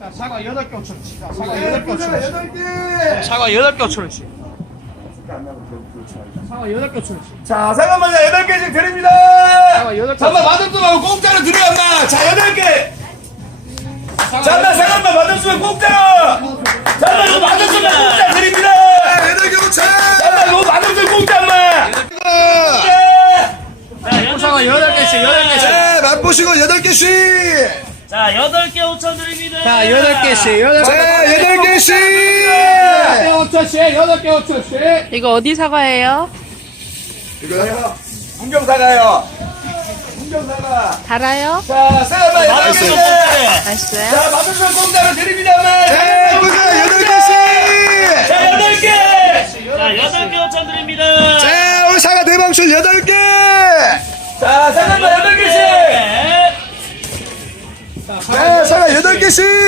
자, 사과 8개 5천원씩. 자, 사과 8개 5천원씩. 8개. 사과 8개 5천원씩. 사과 8개 5천원씩. 자, 잠깐만요. 8개씩 드립니다. 사과 8개. 잠깐만, 맛없으면 말고 공짜로 드려, 엄마. 자, 8개. 잠깐만, 맛없으면 공짜로. 잠깐만, 맛없으면 공짜 드립니다. 8개 5천. 잠깐만, 이거 맛없으면 공짜, 엄마. 사과 8개씩, 8개씩. 자, 맛보시고 8개씩. 자, 8개 5천 드립니다. 자, 8개씩, 8개씩. 자, 8개씩. 8개 5천씩, 8개 5천씩. 이거 어디 사과예요? 이거요? 문경사가요. 문경사가. 달아요? 자, 잠깐만, 8개씩. 맛있어요? 자, 맛없으면 공짜로 드립니다, 엄마. 자, 보세요. 8개씩. 자, 8개. 자, 8개 5천 드립니다. 자, 오늘 사과 대방출 8개. 자, 잠깐만, 8개씩. 네. 자, 사과 8개씩.